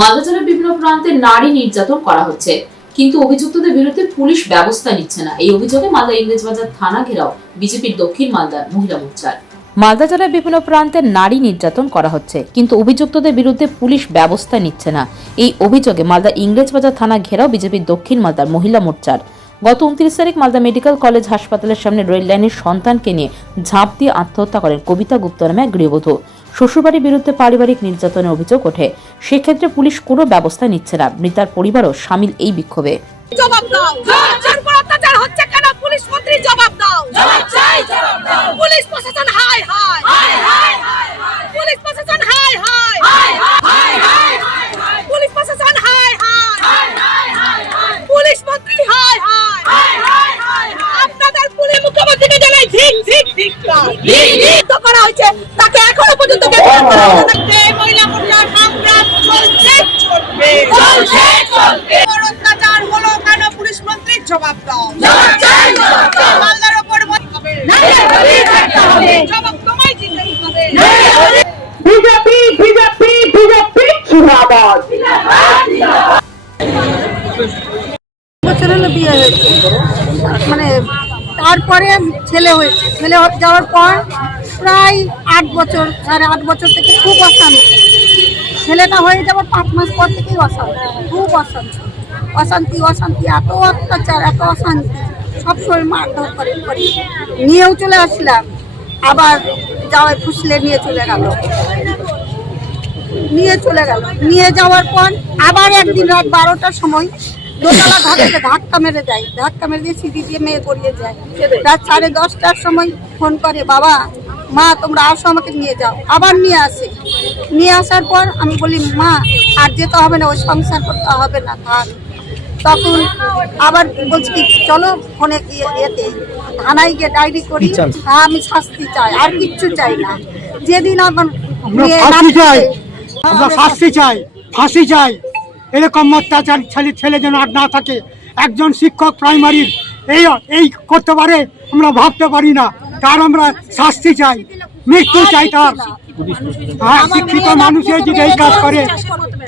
মালদা বিভিন্ন প্রান্তে নারী নির্যাতন করা হচ্ছে। কিন্তু অভিযুক্তদের বিরুদ্ধে পুলিশ ব্যবস্থা নিচ্ছে না। এই অভিযোগে মালদা ইংরেজবাজার থানা ঘেরাও বিজেপির দক্ষিণ মালদার মহিলা মোর্চার। মালদা জেলার বিভিন্ন প্রান্তে নারী নির্যাতন করা হচ্ছে, কিন্তু অভিযুক্তদের বিরুদ্ধে পুলিশ ব্যবস্থা নিচ্ছে না। এই অভিযোগে মালদা ইংরেজবাজার থানা ঘেরাও বিজেপির দক্ষিণ মালদার মহিলা মোর্চার। গত উনত্রিশ তারিখ মালদা মেডিকেল কলেজ হাসপাতালের সামনে রেল লাইনের সন্তানকে নিয়ে ঝাঁপ দিয়ে আত্মহত্যা করেন কবিতা গুপ্ত নামে এক গৃহবধূ। শ্বশুরবাড়ির বিরুদ্ধে পারিবারিক নির্যাতনের অভিযোগ ওঠে। সেক্ষেত্রে পুলিশ কোনো ব্যবস্থা নিচ্ছে না। মৃতার পরিবারও সামিল এই বিক্ষোভে। জবাব দাও। অত্যাচার হচ্ছে কেন? পুলিশ মন্ত্রী জবাব দাও। চাই জবাব দাও পুলিশ প্রশাসন হাই হাই হাই হাই হাই হাই পুলিশ প্রশাসন হাই হাই হাই হাই হাই হাই পুলিশ মন্ত্রী হাই হাই হাই হাই হাই আপনাদের পুলিশ মুখ্যমন্ত্রীকে জানাই ঠিক ঠিক ঠিক ঠিক, ঠিক। তো করা হয়েছে। তাকে এখনও পর্যন্ত গ্রেফতার করা হচ্ছে মহিলা মোর্চা সংগ্রাম চলছে চলবে। চলছে, চলবে। অত্যাচার হলো কেন? পুলিশ মন্ত্রীর জবাব দাও। মালদার ওপর। জবাব তোমায় দিতে হবে। বিজেপি বিজেপি বিজেপি জিন্দাবাদ। বছর হলো বিয়ে হয়েছে। মানে তারপরে ছেলে হয়েছে। ছেলে যাওয়ার পর প্রায় আট বছর, সাড়ে আট বছর থেকে খুব অশান্তি। ছেলেটা হয়ে যাওয়ার পাঁচ মাস পর থেকেই অশান্তি, খুব অশান্তি। অশান্তি অশান্তি, এত অত্যাচার, এত অশান্তি। সবসময় মারধর করে, করি। নিয়েও চলে আসলাম, আবার যাওয়ায় ফুসলে নিয়ে চলে গেল। নিয়ে চলে গেল। নিয়ে যাওয়ার পর আবার একদিন রাত বারোটার সময় দোতলা ঘর থেকে ধাক্কা মেরে যায়। ধাক্কা মেরে দিয়ে সিঁড়ি দিয়ে মেয়ে গড়িয়ে যায়। রাত সাড়ে দশটার সময় ফোন করে বাবা মা তোমরা আসো আমাকে নিয়ে যাও। আবার নিয়ে আসে। নিয়ে আসার পর আমি বলি মা আর যেতে হবে না ওই সংসার করতে হবে না থাক। তখন আবার বলছি কি চলো ফোনে গিয়ে এতে থানায় গিয়ে ডায়েরি করি। হ্যাঁ আমি শাস্তি চাই আর কিচ্ছু চাই না। যেদিন আমার ফাঁসি চাই। নাচছে, শাস্তি চাই ফাঁসি চাই। এরকম অত্যাচার ছেলে ছেলে যেন আর না থাকে। একজন শিক্ষক প্রাইমারির এই এই করতে পারে আমরা ভাবতে পারি না। তার আমরা শাস্তি চাই মৃত্যু চাই তার। হ্যাঁ শিক্ষিত মানুষের যদি এই কাজ করে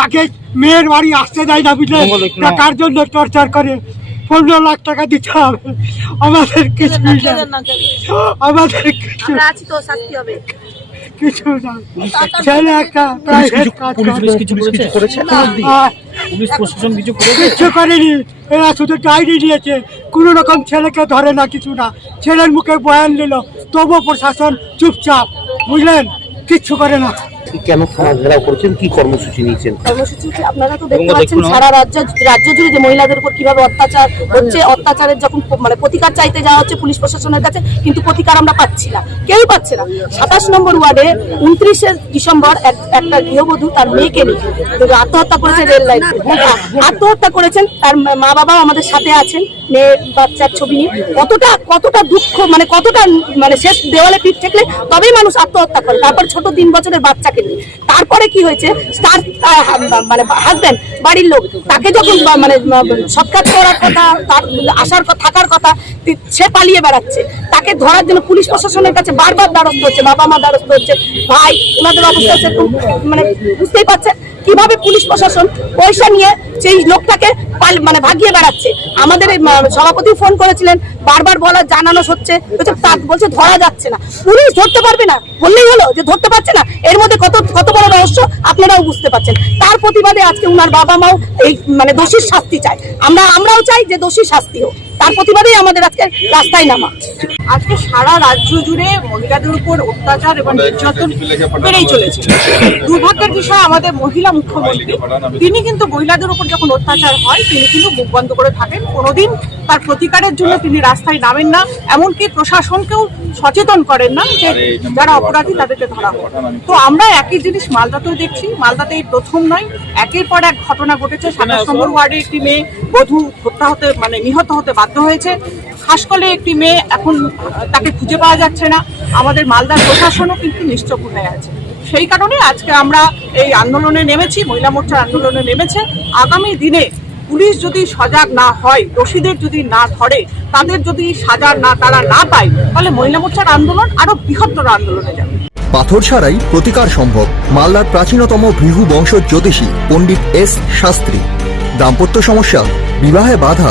তাকে মেয়ের বাড়ি আসতে দেয় না বুঝলে? টাকার জন্য টর্চার করে? পনেরো লাখ টাকা দিতে হবে। আমাদের কিছু আমাদের কিছু আমরা আছি তো শাস্তি হবে। কিছু না। ছেলে একটা প্রাইভেট কাজ করেছে? পুলিশ প্রশাসন কিছু কিচ্ছু করেনি। এরা শুধু ডায়েরি দিয়েছে। কোনো রকম ছেলেকে ধরে না, কিছু না। ছেলের মুখে বয়ান নিল তবুও প্রশাসন চুপচাপ। বুঝলেন? কিচ্ছু করে না। কেন থানা ঘেরাও করেছেন? কি কর্মসূচি নিয়েছেন? কর্মসূচি আপনারা তো দেখতে পাচ্ছেন সারা রাজ্য রাজ্য জুড়ে যে মহিলাদের উপর কীভাবে অত্যাচার হচ্ছে অত্যাচারের যখন মানে প্রতিকার চাইতে যাওয়া হচ্ছে পুলিশ প্রশাসনের কাছে কিন্তু প্রতিকার আমরা পাচ্ছি না। কেউই পাচ্ছে না। সাতাশ নম্বর ওয়ার্ডে উনত্রিশে ডিসেম্বর একটা গৃহবধূ তার মেয়েকে নিয়ে আত্মহত্যা করেছে রেল লাইন আত্মহত্যা করেছেন তার মা- মা বাবাও আমাদের সাথে আছেন মেয়ে বাচ্চার ছবি নিয়ে। কতটা কতটা দুঃখ মানে কতটা মানে শেষ দেওয়ালে পিঠ ঠেকলে তবেই মানুষ আত্মহত্যা করে। তারপর ছোট তিন বছরের বাচ্চাকে তারপরে কি হয়েছে? তার মানে হাসবেন্ড বাড়ির লোক, তাকে যখন মানে সৎকার করার কথা, তার আসার থাকার কথা সে পালিয়ে বেড়াচ্ছে। তাকে ধরার জন্য পুলিশ প্রশাসনের কাছে বারবার দ্বারস্থ হচ্ছে বাবা মা দ্বারস্থ হচ্ছে, ভাই ওনাদের অবস্থা সেরকম মানে বুঝতেই পারছেন? কীভাবে পুলিশ প্রশাসন পয়সা নিয়ে সেই লোকটাকে মানে ভাগিয়ে বেড়াচ্ছে? আমাদের সভাপতি ফোন করেছিলেন, বারবার বলা, জানানো হচ্ছে। বলছে, তা- বলছে, ধরা যাচ্ছে না। পুলিশ ধরতে পারবে না। বললেই হলো যে ধরতে পারছে না। এর মধ্যে কত কত বড় রহস্য আপনারাও বুঝতে পারছেন। তার প্রতিবাদে আজকে উনার বাবা মাও এই মানে দোষীর শাস্তি চায়। আমরা, আমরাও চাই যে দোষীর শাস্তি হোক। তার প্রতিবাদেই আমাদের আজকে রাস্তায় নামা। আজকে সারা রাজ্য জুড়ে মহিলাদের উপর অত্যাচার এবং নির্যাতন বেড়েই চলেছে। দুর্ভাগ্যের বিষয়, আমাদের মহিলা মুখ্যমন্ত্রী, তিনি কিন্তু মহিলাদের উপর যখন অত্যাচার হয়, তিনি কিন্তু মুখ বন্ধ করে থাকেন। কোনোদিন তার প্রতিকারের জন্য তিনি রাস্তায় নামেন না, এমনকি প্রশাসনকেও সচেতন করেন না যে যারা অপরাধী তাদেরকে ধরা হোক। তো আমরা একই জিনিস মালদাতেও দেখছি। মালদাতে এই প্রথম নয়, একের পর এক ঘটনা ঘটেছে। সাতাশ নম্বর ওয়ার্ডে একটি মেয়ে বধূ হত্যা হতে মানে নিহত হতে বাধ্য হয়েছে। হাসকলে একটি মেয়ে এখন তাকে খুঁজে পাওয়া যাচ্ছে না। আমাদের মালদার প্রশাসনও কিন্তু নিশ্চুপ হয়ে আছে। সেই কারণে আজকে আমরা এই আন্দোলনে নেমেছি, মহিলা মোর্চার আন্দোলনে নেমেছে। আগামী দিনে পুলিশ যদি সজাগ না হয়, দোষীদের যদি না ধরে, তাদের যদি সাজা না, তারা না পায়, তাহলে মহিলা মোর্চার আন্দোলন আরও বৃহত্তর আন্দোলনে যাবে। পাথর ছাড়াই প্রতিকার সম্ভব মালদার প্রাচীনতম ভৃহু বংশ জ্যোতিষী পণ্ডিত এস শাস্ত্রী। দাম্পত্য সমস্যা, বিবাহে বাধা